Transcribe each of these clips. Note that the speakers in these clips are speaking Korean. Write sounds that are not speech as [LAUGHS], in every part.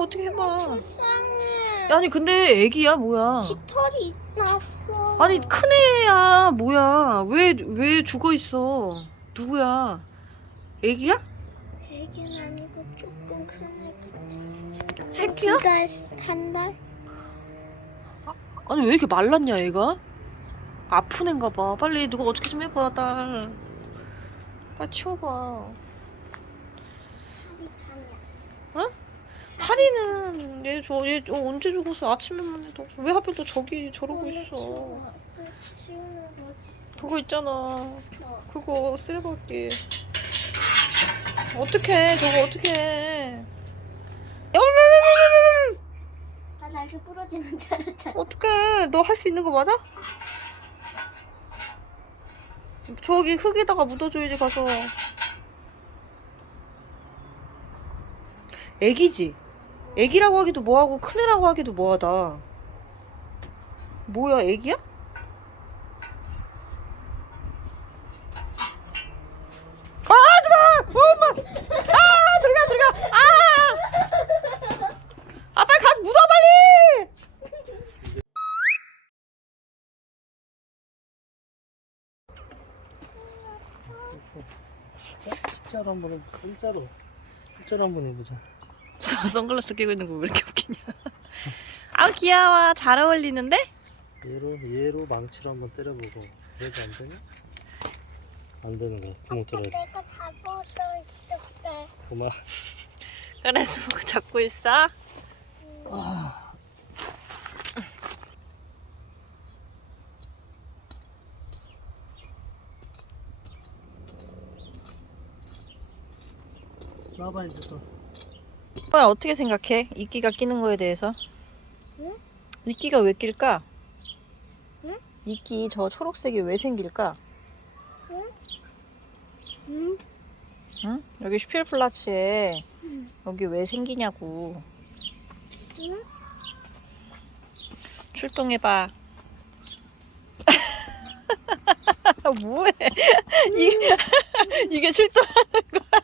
어떻게 해봐. 불쌍해. 아니 근데 애기야 뭐야? 깃털이 났어. 아니 큰 애야 뭐야? 왜 왜 죽어 있어? 누구야? 애기야? 애기는 아니고 조금 큰 애. 새끼야? 두 달, 한 달? 아니 왜 이렇게 말랐냐 애가? 아픈 애인가 봐. 빨리 누가 어떻게 좀 해봐 딸. 빨리 치워봐. 파리는 얘 저 얘 언제 죽었어? 아침에만 해도 왜 하필 또 저기 저러고 있어? 그거 있잖아. 뭐. 그거 쓰레받기. 어떡해 저거. 아, 나 이렇게 부러지는 줄 알았잖아. 어떡해 너할 수 있는 거 맞아? 저기 흙에다가 묻어줘야지 가서 애기지? 애기라고 하기도 뭐하고 큰애라고 하기도 뭐하다 뭐야 애기야? 아 하지마! 엄마! 아 저리가 저리가! 아! 아 빨리 가서 묻어 빨리! 진짜로 한번 해. 진짜로. 진짜로 한번 해보자. 선글라스 끼고 있는 거 왜 이렇게 웃기냐? 아 귀여워 잘 어울리는데? 얘로 얘로 망치로 한번 때려보고. 그래도 안 되냐? 안 되는 거야. 구멍 뚫어야 돼. 내가 잡아서 있을게. 그만. 그래서 잡고 있어? 나봐 이제 또. 뭐야 어떻게 생각해? 이끼가 끼는 거에 대해서? 응? 이끼가 왜 낄까? 응? 이끼 저 초록색이 왜 생길까? 응? 응? 여기 슈필플라츠에 응. 여기 왜 생기냐고 응? 출동해봐 [LAUGHS] 뭐해 이게, [LAUGHS] 이게 출동하는 거야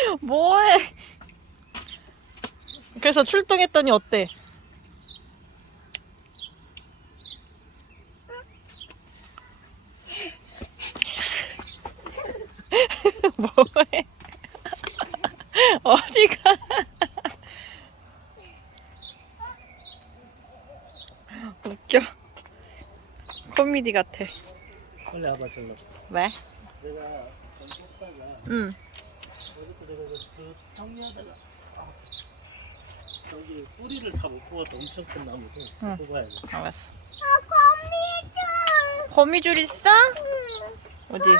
[LAUGHS] 뭐해? 그래서 출동했더니 어때? [LAUGHS] 뭐해? [LAUGHS] 어디가? 웃겨. 코미디 같아. 빨리 와봐 잘라. 왜? 내가 응 어저께 내가 그 정리하다가 아, 저기 뿌리를 다 못 뽑아서 엄청 큰 나무도 응. 뽑아야 돼. 알았어 아, 거미줄! 거미줄 있어? 어디? 거미줄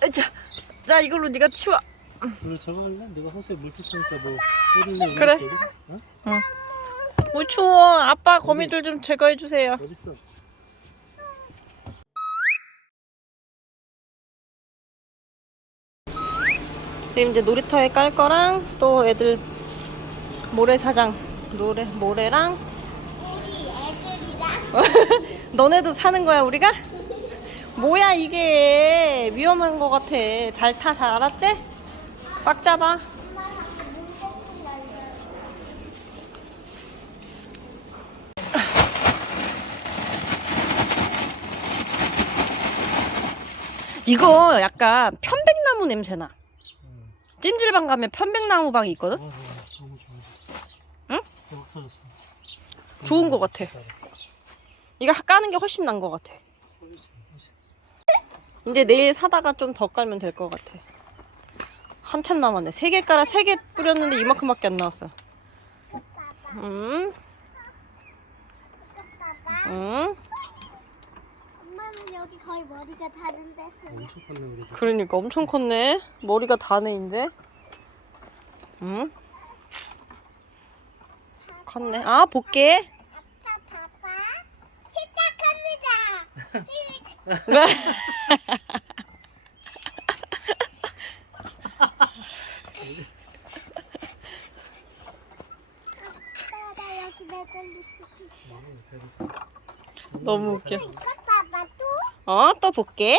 치워! 자, 자 이걸로 네가 치워 그리고 저거 할래? 내가 호수에 물 뜯으니까 뭐 뿌리를 그래. 어? 뭐 추워 아빠 거미줄 좀 제거해 주세요 어딨어? 지금 이제 놀이터에 깔 거랑 또 애들 모래사장 노래 모래랑 우리 [LAUGHS] 애들이랑 너네도 사는 거야 우리가? 뭐야 이게 위험한 거 같아 잘 타 잘 알았지? 꽉 잡아 이거 약간 편백나무 냄새나 응. 찜질방 가면 편백나무 방이 있거든? 응? 대박 터졌어. 좋은 거 같아. 이거 까는 게 훨씬 나은 거 같아. 이제 내일 사다가 좀 더 깔면 될 것 같아. 한참 남았네. 세 개 깔아 세 개 뿌렸는데 이만큼밖에 안 나왔어. 음. 음. 엄마는 여기 거의 머리가 다른 데서 엄청 컸네 우리 집. 그러니까 엄청 컸네. 머리가 다네 이제. 음. 컸네. 아 볼게. 아빠 봐봐. 진짜 큽니다. 아빠 나 여기 매달릴 수 있어. 너무 웃겨. 이거 봐봐 또. 어, 또 볼게.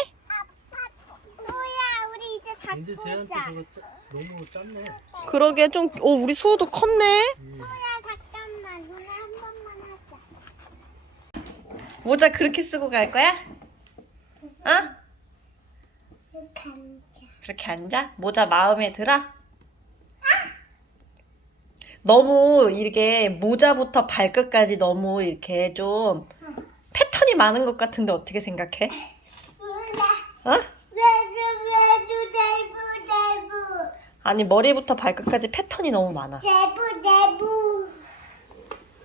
소야 우리 이제 다 이제 이제 쟤한테 저거 짜, 너무 짧네. 그러게 좀, 오, 우리 수호도 컸네? 음. 야 잠깐만 누나 한 번만 하자. 모자 그렇게 쓰고 갈 거야? 어? 이렇게 앉아. 그렇게 앉아? 모자 마음에 들어? 너무 이렇게 모자부터 발끝까지 너무 이렇게 좀 패턴이 많은 것 같은데 어떻게 생각해? 누나 어? 외주 외주 대부 대부 아니 머리부터 발끝까지 패턴이 너무 많아. 대부 대부.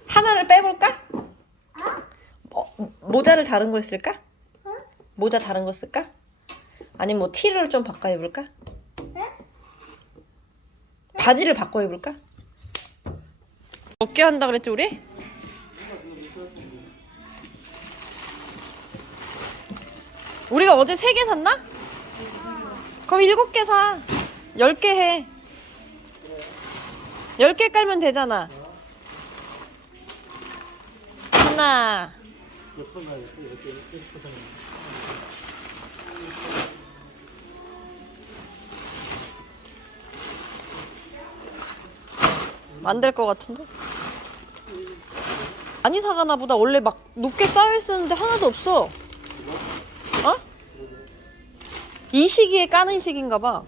하나를 빼볼까? 어, 모자를 다른 거 쓸까? 어? 모자 다른 거 쓸까? 아니면 뭐 티를 좀 바꿔 입을까? 바지를 바꿔 입을까? 몇개 한다 그랬지 우리? 우리가 어제 세 개 샀나? 그럼 일곱 개 사. 열 개 해. 열 개 깔면 되잖아. 하나, 이렇게. 만들 것 같은데? 많이 사가나 보다. 원래 막 높게 쌓여 있었는데 하나도 없어. 어? 이 시기에 까는 시기인가 봐.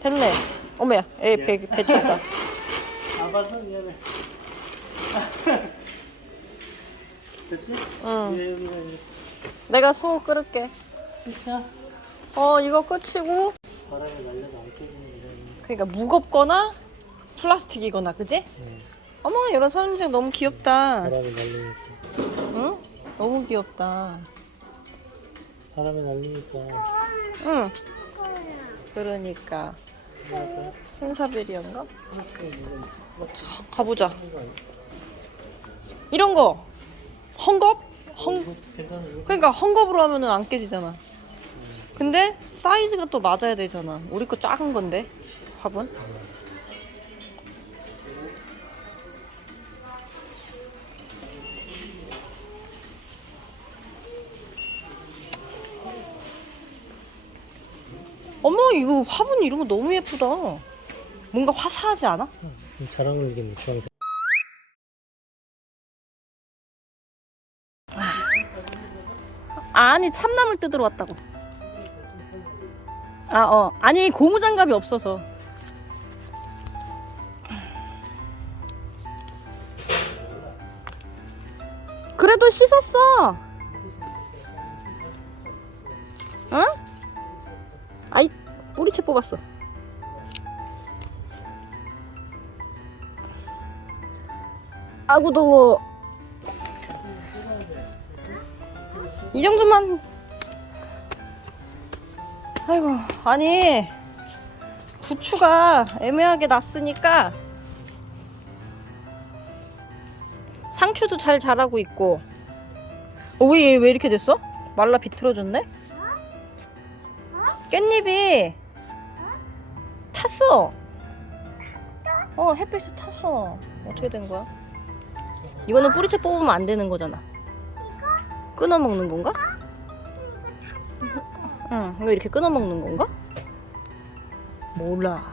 됐네. 어머야, 애 배, 배쳤다. 잡아서 미안해. [LAUGHS] 됐지? 응. 여기가 이제 내가 수호 끓을게. 끝이야. 어, 이거 끝이고. 바람에 날려도 안 깨지는 거잖아. 그러니까 무겁거나 플라스틱이거나, 그지? 네. 어머, 이런 선생 너무 귀엽다. 바람에 날리니까. 응? 너무 귀엽다. 바람에 날리니까. 응. 그러니까. 뭐랄까? 생사베리언가? 플러스 이건 자, 가보자. 이런 거. 헝겊? 헝. 그러니까 헝겊으로 하면은 안 깨지잖아. 근데 사이즈가 또 맞아야 되잖아. 우리 거 작은 건데. 화분. 어머 이거 화분 이런 거 너무 예쁘다. 뭔가 화사하지 않아? 음, 잘 어울리겠네. 주황색. 아니 참나물 뜯으러 왔다고. 아 어. 아니 고무장갑이 없어서. 그래도 씻었어. 응? 아이 뿌리채 뽑았어. 아구 더워. 이 정도만. 아이고, 아니, 부추가 애매하게 났으니까 상추도 잘 자라고 있고. 어, 왜, 얘왜 이렇게 됐어? 말라 비틀어졌네? 깻잎이 탔어. 어, 햇빛에 탔어. 어떻게 된 거야? 이거는 뿌리채 뽑으면 안 되는 거잖아. 끊어 먹는 건가? 응, 이거 이렇게 끊어 먹는 건가? 몰라.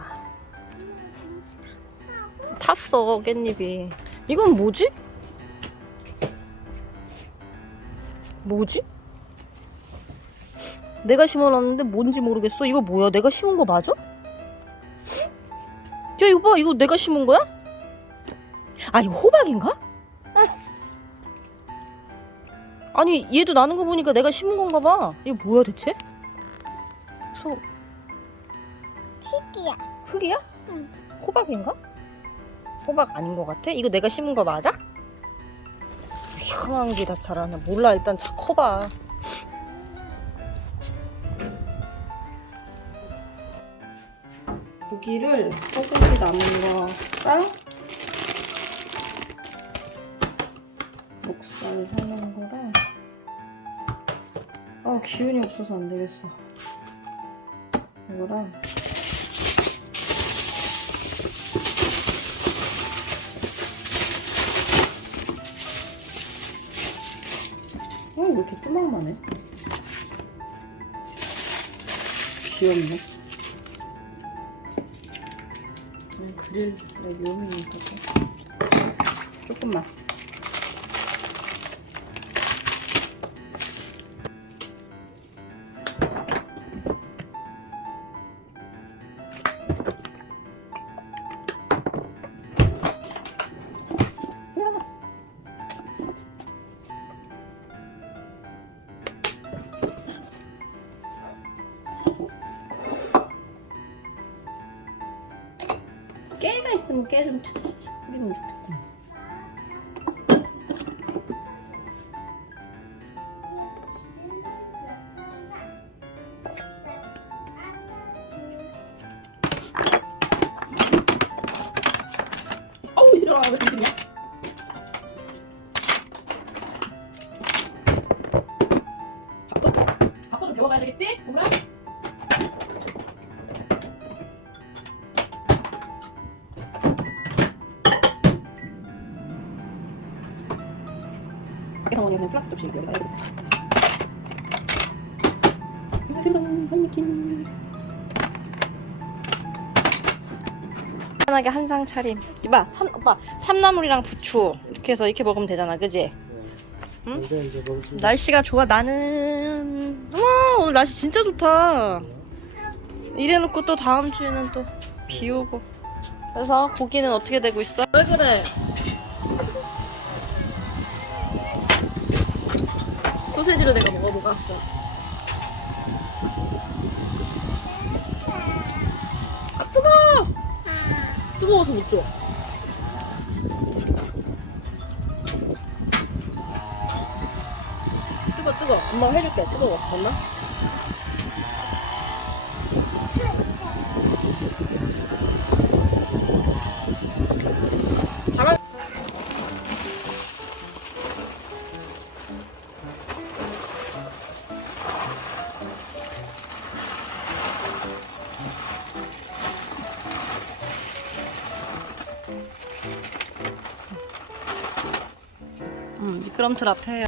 탔어, 깻잎이. 이건 뭐지? 뭐지? 내가 심어놨는데 뭔지 모르겠어. 이거 뭐야? 내가 심은 거 맞아? 야, 이거 봐. 이거 내가 심은 거야? 아, 이거 호박인가? 아니 얘도 나는 거 보니까 내가 심은 건가 봐. 이거 뭐야 대체? 소 희귀야. 흙이야? 호박인가? 호박 아닌 것 같아? 이거 내가 심은 거 맞아? 희한한 게 다 자라나 몰라 일단 자 커봐. 고기를 소고기 남은 거랑 목살 사는 거랑 아 기운이 없어서 안 되겠어 이거랑 어, 왜 이렇게 조막만해? 귀엽네. 음, 그릴 여기 오면이 있어서 조금만. 깨가 있으면 깨좀 차차차 뿌리면 좋겠고. 밖에 상황에 그냥 플라스틱 접시 여기다 해야 생선 한 느낌. 편하게 한상 차림. 이봐, 참 오빠 참나물이랑 부추 이렇게 해서 이렇게 먹으면 되잖아, 그지? 응? 이제 먹습니다. 날씨가 좋아. 나는 와 오늘 날씨 진짜 좋다. 이래놓고 또 다음 주에는 또 비 오고. 그래서 고기는 어떻게 되고 있어? 왜 그래? 소세지를 내가 먹어보겠어. 아 뜨거! 뜨거워서 못 줘. 뜨거 뜨거. 엄마가 해줄게. 뜨거워. 됐나? 미끄럼틀 앞에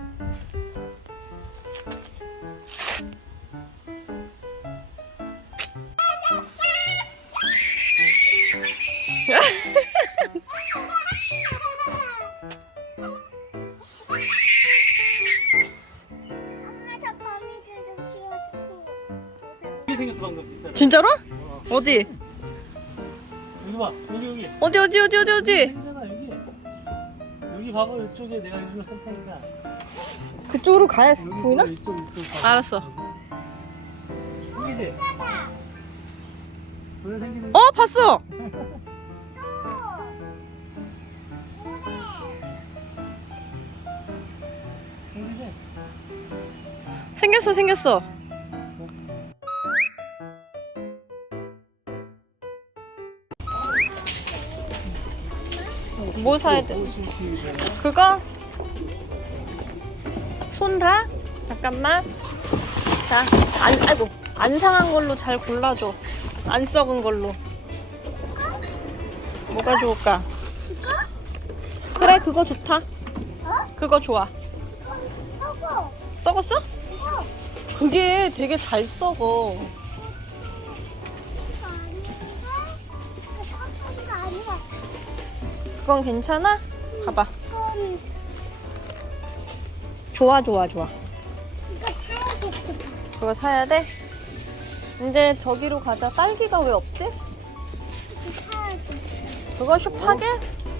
엄마 저 거미줄 좀 치워주세요. 이렇게 생겼어 방금 진짜. 진짜로? 어. 어디? 여기 봐 여기 여기. 어디 어디 어디 어디 어디? 봐봐 이쪽에 내가 이리로 쓸 테니까. 그쪽으로 가야 여기 보이나? 이쪽 이쪽. 봐. 알았어. 여기지. 보여 생기는. 어 봤어. 생겼어 생겼어. 뭐 사야 돼? 그거? 손 다? 잠깐만. 자, 안, 아이고, 안 상한 걸로 잘 골라줘. 안 썩은 걸로. 뭐가 좋을까? 그래, 그거 좋다. 그거 좋아. 어, 썩었어? 그게 되게 잘 썩어. 그건 괜찮아? 봐봐. 좋아, 좋아, 좋아. 이거 사야겠다. 그거 사야 돼? 이제 저기로 가자. 딸기가 왜 없지? 이거 사야지. 그거 슈파게?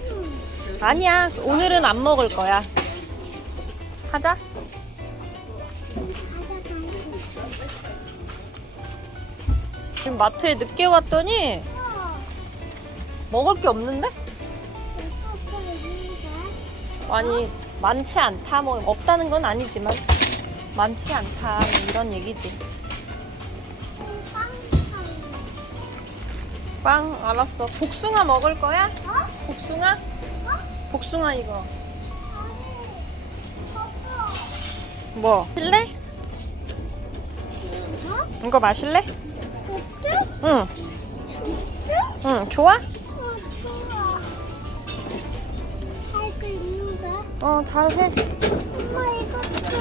응. 아니야. 오늘은 안 먹을 거야. 가자. 지금 마트에 늦게 왔더니 어, 먹을 게 없는데? 아니, 많지 않다. 뭐, 없다는 건 아니지만. 많지 않다. 뭐 이런 얘기지. 빵, 빵, 알았어. 복숭아 먹을 거야? 복숭아? 복숭아 이거. 뭐? 마실래? 이거 마실래? 응. 응, 좋아. 어, 잘해. 엄마, 이것도.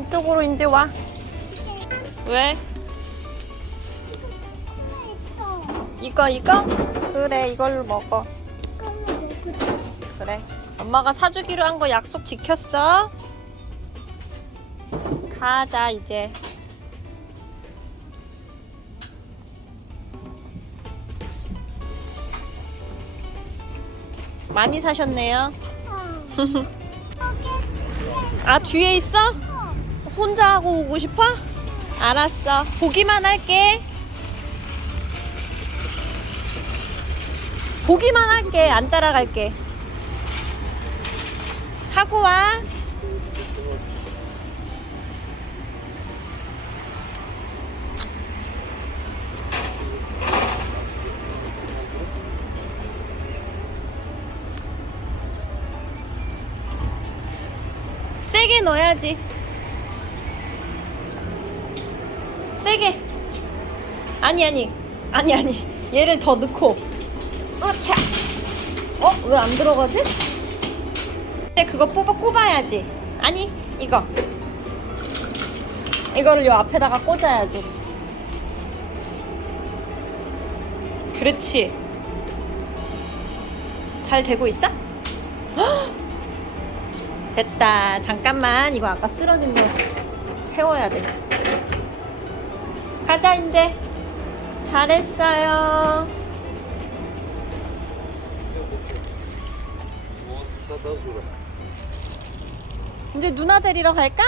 이쪽으로 이제 와. 왜? 이거, 이거? 그래, 이걸로 먹어. 그래. 엄마가 사주기로 한 거 약속 지켰어? 가자, 이제. 많이 사셨네요. 어. 여기 [LAUGHS] 아 뒤에? 있어. 혼자 하고 오고 싶어? 알았어. 보기만 할게. 보기만 할게. 안 따라갈게. 하고 와. 세게 넣어야지. 세게. 아니 아니 아니 아니 얘를 더 넣고. 으차. 어? 왜 안 들어가지? 근데 그거 뽑아 꼽아야지. 아니 이거. 이거를 요 앞에다가 꽂아야지. 그렇지. 잘 되고 있어? 헉! 됐다. 잠깐만 이거 아까 쓰러진 거 세워야 돼. 가자 이제. 잘했어요. 이제 누나 데리러 갈까?